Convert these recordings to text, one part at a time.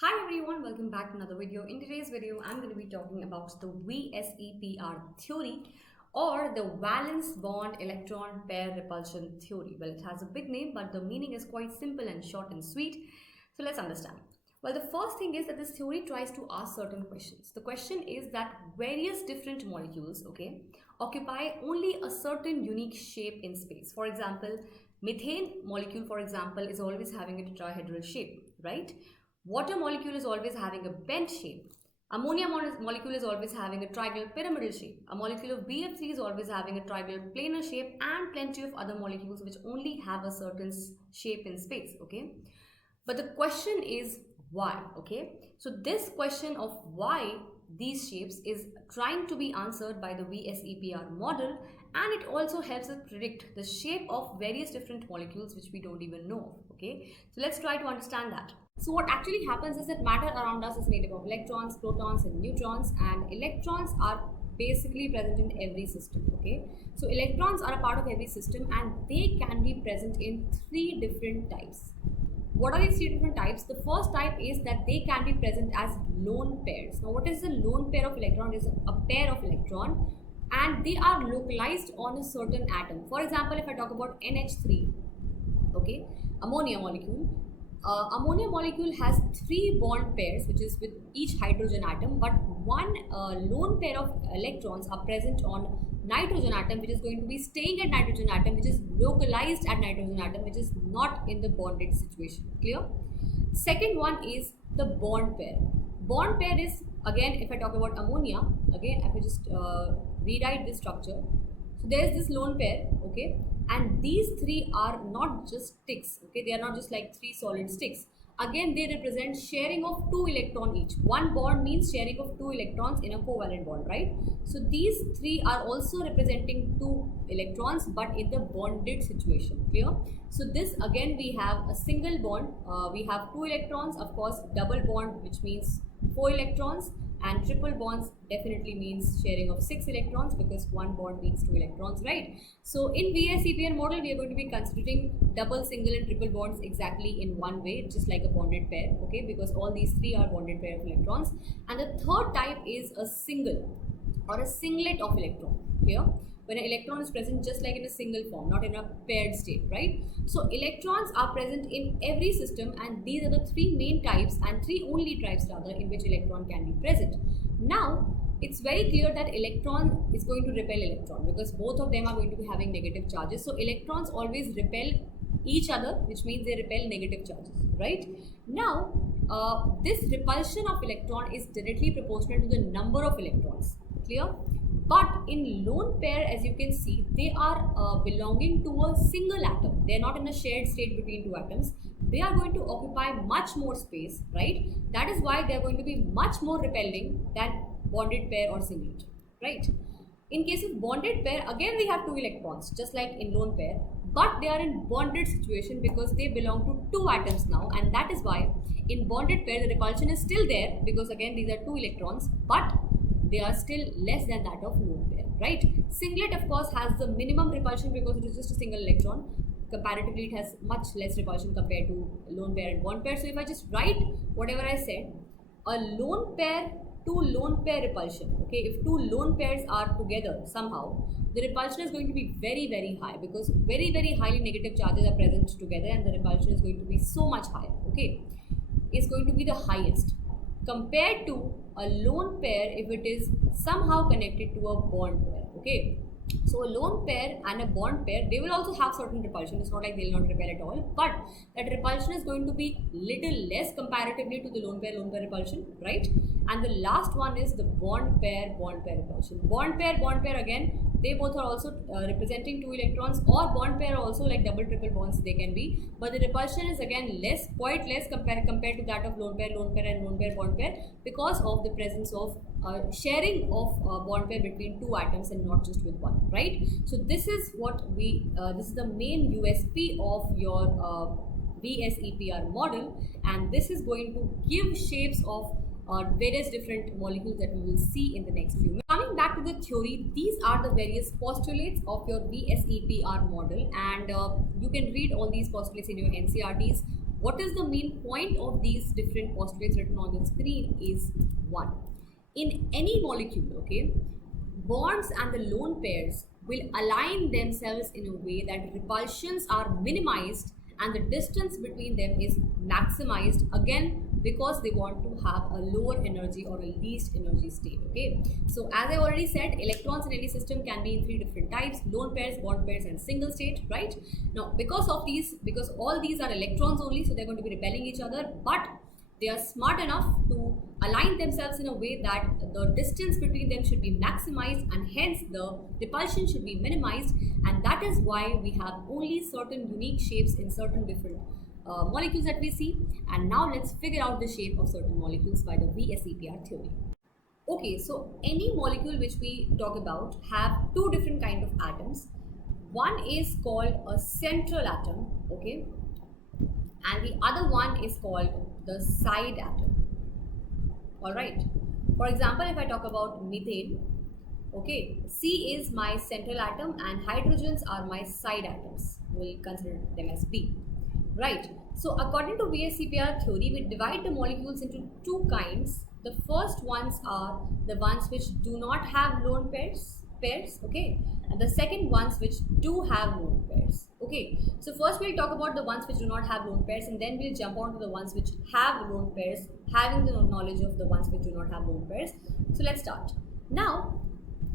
Hi everyone, welcome back to another video. In today's video, I'm going to be talking about the VSEPR theory or the valence bond electron pair repulsion theory. Well, it has a big name, but the meaning is quite simple and short and sweet. So let's understand. Well, the first thing is that this theory tries to ask certain questions. The question is that various different molecules, occupy only a certain unique shape in space. For example, methane molecule, for example, is always having a tetrahedral shape, right? Water molecule is always having a bent shape. Ammonia molecule is always having a trigonal pyramidal shape. A molecule of BF3 is always having a trigonal planar shape, and plenty of other molecules which only have a certain shape in space, But the question is why, So this question of why these shapes is trying to be answered by the VSEPR model, and it also helps us predict the shape of various different molecules which we don't even know of, So let's try to understand that. So what actually happens is that matter around us is made up of electrons, protons and neutrons, and electrons are basically present in every system, So electrons are a part of every system and they can be present in three different types. What are these three different types? The first type is that they can be present as lone pairs. Now what is a lone pair of electron? It is a pair of electron and they are localized on a certain atom. For example, if I talk about NH3, ammonia molecule. Ammonia molecule has three bond pairs, which is with each hydrogen atom, but one lone pair of electrons are present on nitrogen atom, which is going to be staying at nitrogen atom, which is localized at nitrogen atom, which is not in the bonded situation. Clear? Second one is the bond pair. Bond pair is, again, if I talk about ammonia, again, if I just rewrite this structure. So there is this lone pair, and these three are not just sticks, they are not just like three solid sticks. Again, they represent sharing of 2 electrons each. One bond means sharing of 2 electrons in a covalent bond, right? So these three are also representing 2 electrons, but in the bonded situation, clear? So this, again, we have a single bond, we have 2 electrons, of course, double bond, which means 4 electrons, and triple bonds definitely means sharing of 6 electrons, because one bond means 2 electrons, right? So in VSEPR model, we are going to be considering double, single and triple bonds exactly in one way, just like a bonded pair, because all these three are bonded pair of electrons. And the third type is a single or a singlet of electron, clear? When an electron is present just like in a single form, not in a paired state, right? So electrons are present in every system, and these are the three main types and three only types rather in which electron can be present. Now, it's very clear that electron is going to repel electron because both of them are going to be having negative charges. So electrons always repel each other, which means they repel negative charges, right? Now, this repulsion of electron is directly proportional to the number of electrons, clear? But in lone pair, as you can see, they are belonging to a single atom. They are not in a shared state between two atoms. They are going to occupy much more space, right? That is why they are going to be much more repelling than bonded pair or singlet, right? In case of bonded pair, again we have 2 electrons, just like in lone pair, but they are in bonded situation because they belong to 2 atoms now, and that is why in bonded pair the repulsion is still there because again these are 2 electrons, but they are still less than that of lone pair, right? Singlet, of course, has the minimum repulsion because it is just a single electron. Comparatively, it has much less repulsion compared to lone pair and bond pair. So if I just write whatever I said, a lone pair to lone pair repulsion, if 2 lone pairs are together somehow, the repulsion is going to be very, very high because very, very highly negative charges are present together, and the repulsion is going to be so much higher, It's going to be the highest compared to a lone pair if it is somehow connected to a bond pair, So a lone pair and a bond pair, they will also have certain repulsion. It's not like they will not repel at all, but that repulsion is going to be little less comparatively to the lone pair repulsion, right? And the last one is the bond pair repulsion. Bond pair again, they both are also representing 2 electrons, or bond pair also like double, triple bonds they can be, but the repulsion is again less, quite less compared to that of lone pair and lone pair, bond pair, because of the presence of sharing of bond pair between 2 atoms and not just with one, right? So this is what this is the main USP of your VSEPR model, and this is going to give shapes of various different molecules that we will see in the next few minutes. Coming back to the theory, these are the various postulates of your VSEPR model, and you can read all these postulates in your NCERTs. What is the main point of these different postulates written on the screen is 1. In any molecule, okay, bonds and the lone pairs will align themselves in a way that repulsions are minimized and the distance between them is maximized, again because they want to have a lower energy or a least energy state. Okay, so as I already said, electrons in any system can be in 3 different types: lone pairs, bond pairs, and single state, right? Now because all these are electrons only, so they're going to be repelling each other, but they are smart enough to align themselves in a way that the distance between them should be maximized and hence the repulsion should be minimized, and that is why we have only certain unique shapes in certain different molecules that we see. And now let's figure out the shape of certain molecules by the VSEPR theory. Okay, so any molecule which we talk about have 2 different kind of atoms. One is called a central atom, okay, and the other one is called the side atom. Alright, for example, if I talk about methane, okay, C is my central atom and hydrogens are my side atoms. We'll consider them as B. Right, so according to VSEPR theory, we divide the molecules into 2 kinds. The first ones are the ones which do not have lone pairs, okay, and the second ones which do have lone pairs. Okay, so first we'll talk about the ones which do not have lone pairs, and then we'll jump on to the ones which have lone pairs, having the knowledge of the ones which do not have lone pairs. So let's start. Now,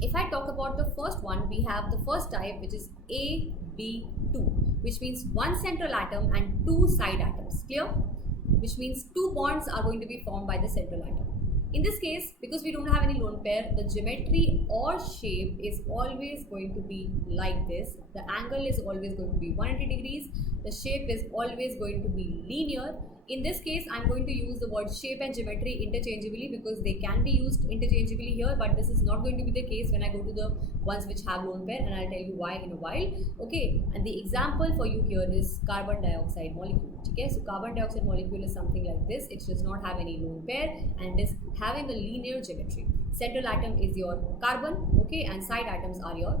if I talk about the first one, we have the first type, which is AB2, which means 1 central atom and 2 side atoms. Clear? Which means 2 bonds are going to be formed by the central atom. In this case, because we don't have any lone pair, the geometry or shape is always going to be like this. The angle is always going to be 180 degrees. The shape is always going to be linear. In this case, I'm going to use the word shape and geometry interchangeably because they can be used interchangeably here, but this is not going to be the case when I go to the ones which have lone pair, and I'll tell you why in a while. Okay, and the example for you here is carbon dioxide molecule. Okay, so carbon dioxide molecule is something like this. It does not have any lone pair and is having a linear geometry. Central atom is your carbon, okay, and side atoms are your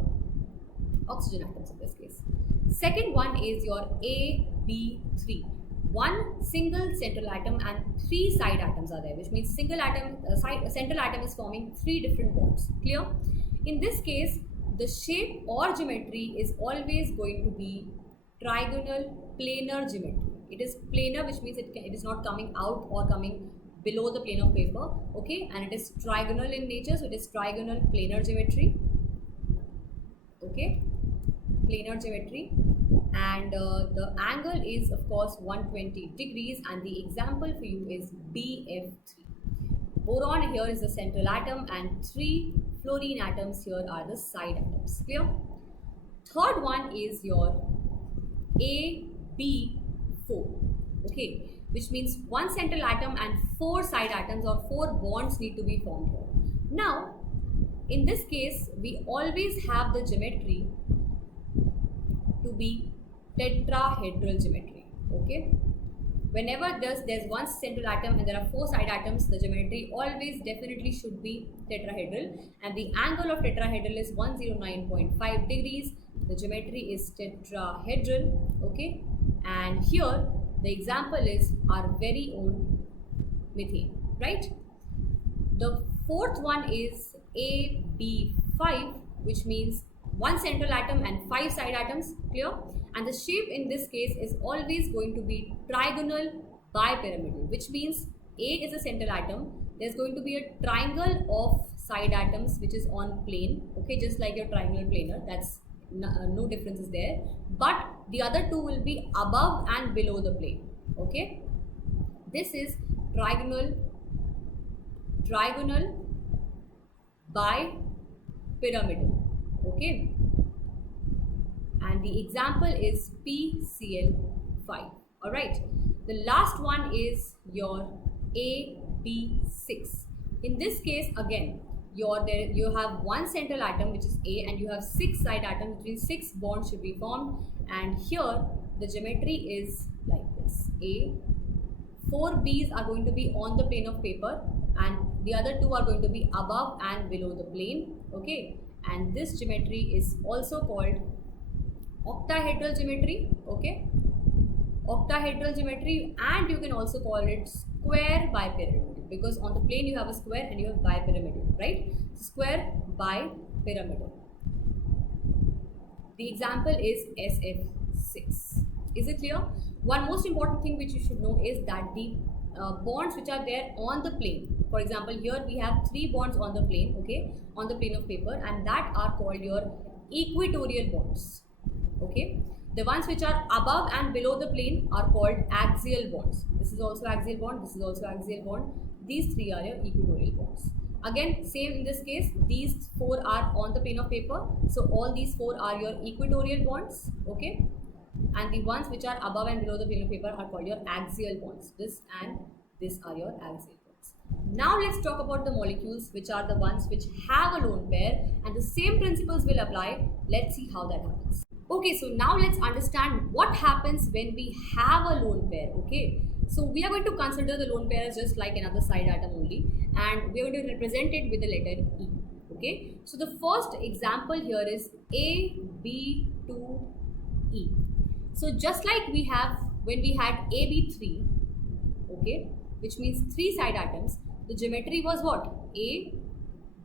oxygen atoms in this case. Second one is your AB3. 1 single central atom and 3 side atoms are there, which means central atom is forming 3 different bonds. Clear? In this case, the shape or geometry is always going to be trigonal planar geometry. It is planar, which means it is not coming out or coming below the plane of paper, okay, and it is trigonal in nature, so it is trigonal planar geometry, okay, planar geometry, and the angle is of course 120 degrees, and the example for you is BF3. Boron here is the central atom and 3 fluorine atoms here are the side atoms. Clear? Third one is your AB4, okay, which means 1 central atom and 4 side atoms or 4 bonds need to be formed here. Now, in this case, we always have the geometry to be tetrahedral geometry, okay. Whenever there's 1 central atom and there are 4 side atoms, the geometry always definitely should be tetrahedral, and the angle of tetrahedral is 109.5 degrees. The geometry is tetrahedral, okay, and here the example is our very own methane, right? The fourth one is AB5, which means 1 central atom and 5 side atoms. Clear? And the shape in this case is always going to be trigonal bipyramidal, which means A is a central atom. There's going to be a triangle of side atoms which is on plane, okay, just like your triangular planar. That's no difference is there, but the other 2 will be above and below the plane, okay. This is trigonal bipyramidal, okay, and the example is PCl5. All right, the last one is your AB6. In this case, again, you have 1 central atom which is A, and you have 6 side atoms, which means 6 bonds should be formed, and here the geometry is like this. A, 4 B's are going to be on the plane of paper, and the other 2 are going to be above and below the plane, okay, and this geometry is also called octahedral geometry, okay, octahedral geometry, and you can also call it square bipyramidal, because on the plane you have a square and you have bipyramidal, right? Square bipyramidal. The example is SF6. Is it clear? One most important thing which you should know is that the bonds which are there on the plane, for example, here we have 3 bonds on the plane, okay, on the plane of paper, and that are called your equatorial bonds, okay. The ones which are above and below the plane are called axial bonds. This is also axial bond, this is also axial bond. These 3 are your equatorial bonds. Again, same in this case, these 4 are on the plane of paper, so all these 4 are your equatorial bonds, okay. And the ones which are above and below the plane of paper are called your axial bonds. This and this are your axial bonds. Now let's talk about the molecules which are the ones which have a lone pair, and the same principles will apply. Let's see how that happens. Okay, so now let's understand what happens when we have a lone pair, okay. So we are going to consider the lone pair as just like another side atom only, and we are going to represent it with the letter E, okay. So the first example here is AB2E. So just like we have when we had AB3, okay, which means 3 side atoms, the geometry was what? A,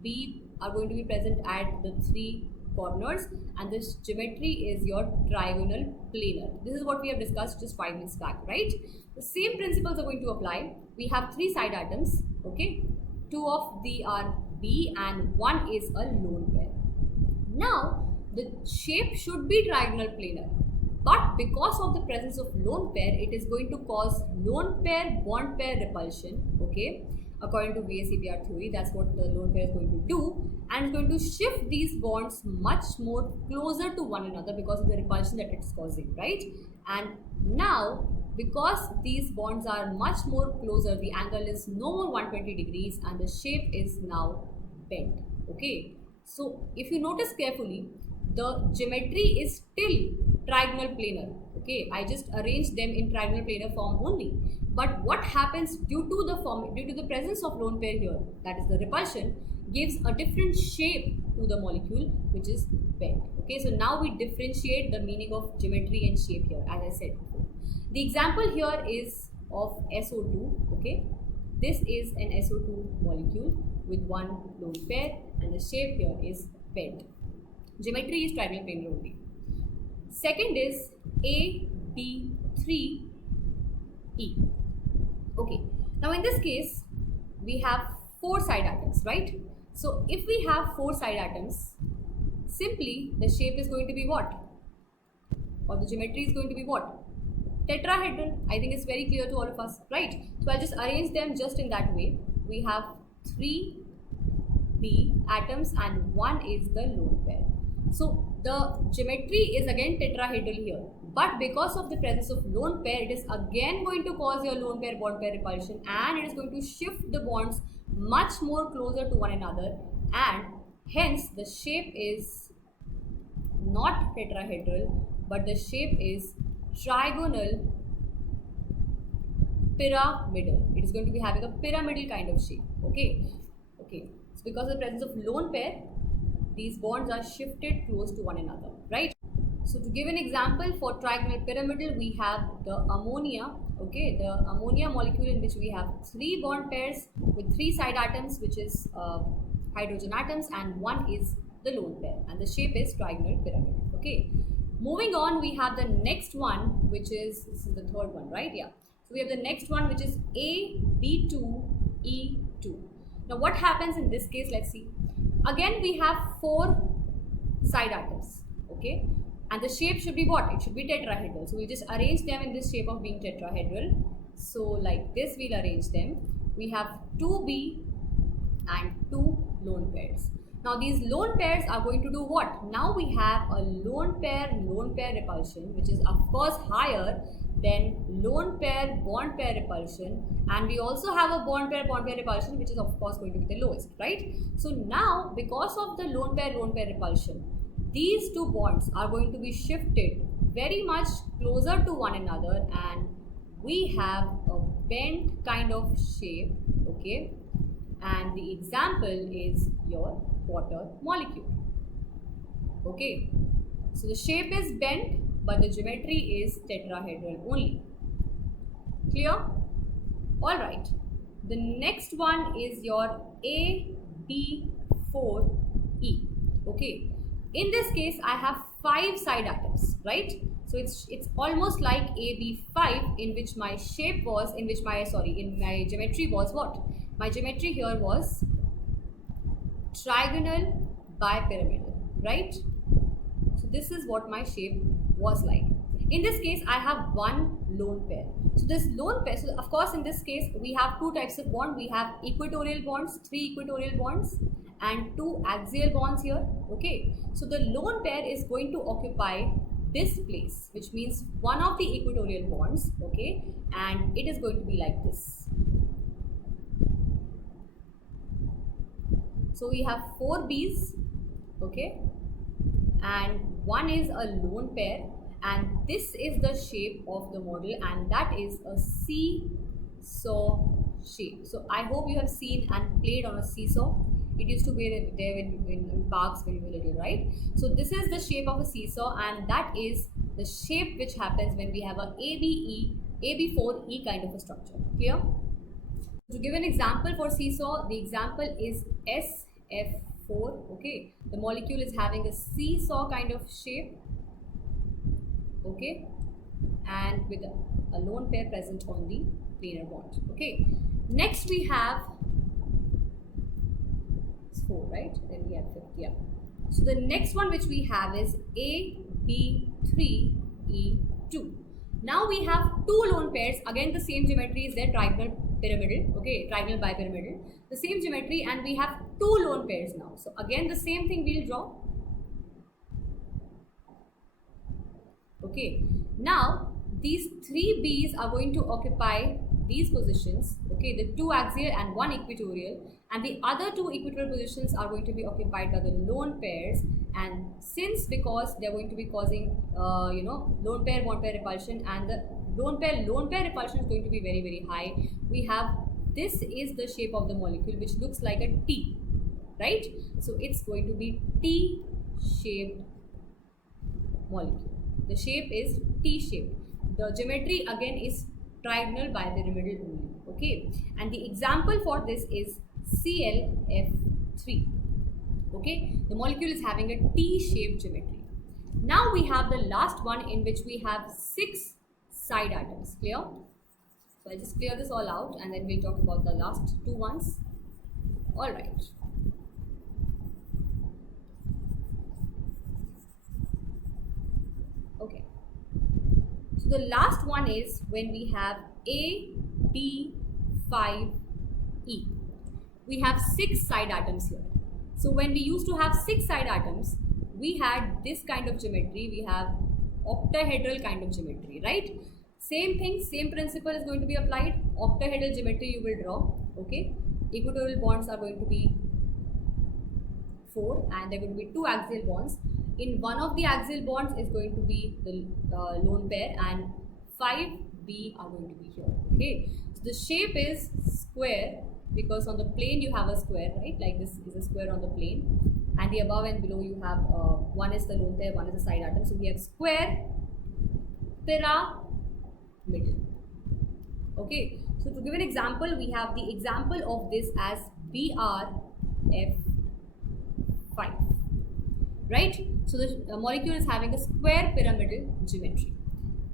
B are going to be present at the 3 corners, and this geometry is your trigonal planar. This is what we have discussed just 5 minutes back, right? The same principles are going to apply. We have 3 side atoms, okay, 2 of the are B and 1 is a lone pair. Now the shape should be trigonal planar, but because of the presence of lone pair, it is going to cause lone pair bond pair repulsion, okay. According to VSEPR theory, that's what the lone pair is going to do, and it's going to shift these bonds much more closer to one another because of the repulsion that it's causing, right? And now, because these bonds are much more closer, the angle is no more 120 degrees and the shape is now bent, okay. So if you notice carefully, the geometry is still trigonal planar, okay. I just arranged them in trigonal planar form only. But what happens due to the presence of lone pair here, that is the repulsion, gives a different shape to the molecule, which is bent, okay. So now we differentiate the meaning of geometry and shape here, as I said before. The example here is of SO2, okay. This is an SO2 molecule with 1 lone pair, and the shape here is bent. Geometry is trigonal planar only. Second is AB3E. Okay, now in this case we have 4 side atoms, right? So if we have 4 side atoms, simply the shape is going to be what? Or the geometry is going to be what? Tetrahedral. I think it's very clear to all of us, right? So I'll just arrange them just in that way. We have 3 B atoms and 1 is the lone pair. So the geometry is again tetrahedral here, but because of the presence of lone pair, it is again going to cause your lone pair bond pair repulsion, and it is going to shift the bonds much more closer to one another, and hence the shape is not tetrahedral, but the shape is trigonal pyramidal. It is going to be having a pyramidal kind of shape, okay. So because of the presence of lone pair, these bonds are shifted close to one another, right? So to give an example for trigonal pyramidal, we have the ammonia, okay, the ammonia molecule in which we have 3 bond pairs with 3 side atoms, which is hydrogen atoms, and 1 is the lone pair, and the shape is trigonal pyramidal, okay. Moving on, we have the next one, which is, this is the third one, right? Yeah. So we have the next one, which is AB2E2. Now what happens in this case? Let's see. Again, we have 4 side atoms, okay, and the shape should be what? It should be tetrahedral. So we just arrange them in this shape of being tetrahedral. So like this, we'll arrange them. We have 2B and 2 lone pairs. Now these lone pairs are going to do what? Now we have a lone pair repulsion, which is of course higher than lone pair bond pair repulsion, and we also have a bond pair repulsion, which is of course going to be the lowest, right? So now because of the lone pair repulsion, these 2 bonds are going to be shifted very much closer to one another, and we have a bent kind of shape, okay, and the example is your water molecule, okay. So the shape is bent, but the geometry is tetrahedral only. Clear? Alright. The next one is your AB4E. Okay. In this case, I have 5 side atoms, right? So it's almost like AB5, in which my shape was, in my geometry was what? My geometry here was trigonal bipyramidal, right? So this is what my shape was like. In this case, I have one lone pair. So this lone pair, so of course in this case, we have two types of bond. We have equatorial bonds, 3 equatorial bonds and 2 axial bonds here, okay? So the lone pair is going to occupy this place, which means one of the equatorial bonds, okay? And it is going to be like this. So we have 4 B's, okay? And one is a lone pair, and this is the shape of the model, and that is a seesaw shape. So I hope you have seen and played on a seesaw. It used to be there in parks when you were little, right? So this is the shape of a seesaw, and that is the shape which happens when we have a AB4E kind of a structure. Clear? To give an example for seesaw, the example is SF4. Okay, the molecule is having a seesaw kind of shape, okay, and with a lone pair present on the planar bond. Okay, next we have 4, right? Then we have 5th, yeah. So the next one which we have is AB3E2. Now we have 2 lone pairs. Again, the same geometry is there, trigonal pyramidal, okay, trigonal bipyramidal, the same geometry, and we have 2 lone pairs now. So again, the same thing we'll draw. Okay, now these 3 B's are going to occupy these positions, okay, the 2 axial and 1 equatorial, and the other 2 equatorial positions are going to be occupied by the lone pairs. And since, because they are going to be causing lone pair bond pair repulsion, and the lone pair repulsion is going to be very, very high, we have, this is the shape of the molecule which looks like a T, right? So it's going to be T-shaped molecule. The shape is T-shaped. The geometry again is trigonal bipyramidal only, okay? And the example for this is ClF3, okay? The molecule is having a T-shaped geometry. Now we have the last one, in which we have 6 side atoms. Clear? So I'll just clear this all out, and then we'll talk about the last 2 ones. All right. Okay. So the last one is when we have AB5E. We have 6 side atoms here. So when we used to have 6 side atoms, we had this kind of geometry. We have octahedral kind of geometry, right? Same thing, same principle is going to be applied. Octahedral geometry you will draw, okay? Equatorial bonds are going to be 4, and there are going to be 2 axial bonds. In one of the axial bonds is going to be the lone pair, and 5B are going to be here, okay? So the shape is square, because on the plane you have a square, right? Like this is a square on the plane, and the above and below you have one is the lone pair, one is the side atom. So we have square pyramidal. Okay, so to give an example, we have the example of this as BRF5, right? So the molecule is having a square pyramidal geometry.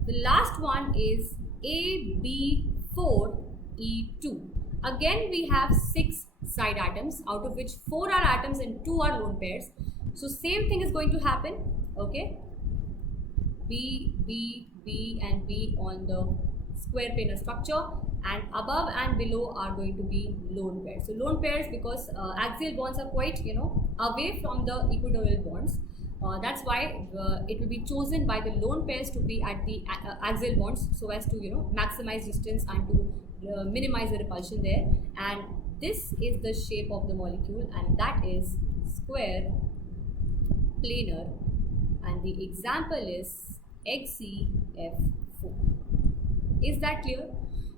The last one is AB4E2. Again, we have 6 side atoms, out of which 4 are atoms and 2 are lone pairs. So same thing is going to happen, okay? B, B, B and B on the square planar structure, and above and below are going to be lone pairs. So lone pairs, because axial bonds are quite, away from the equatorial bonds. That's why it will be chosen by the lone pairs to be at the axial bonds, so as to maximize distance and to minimize the repulsion there. And this is the shape of the molecule, and that is square planar, and the example is XCF4. Is that clear?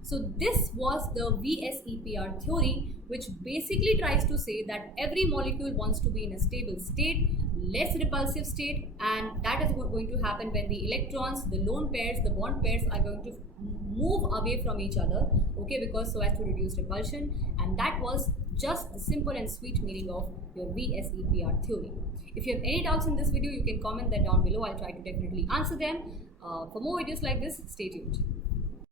So this was the VSEPR theory, which basically tries to say that every molecule wants to be in a stable state, less repulsive state, and that is going to happen when the electrons, the lone pairs, the bond pairs are going to move away from each other, okay, because so as to reduce repulsion. And that was just the simple and sweet meaning of your VSEPR theory. If you have any doubts in this video, you can comment that down below. I'll try to definitely answer them. For more videos like this, stay tuned.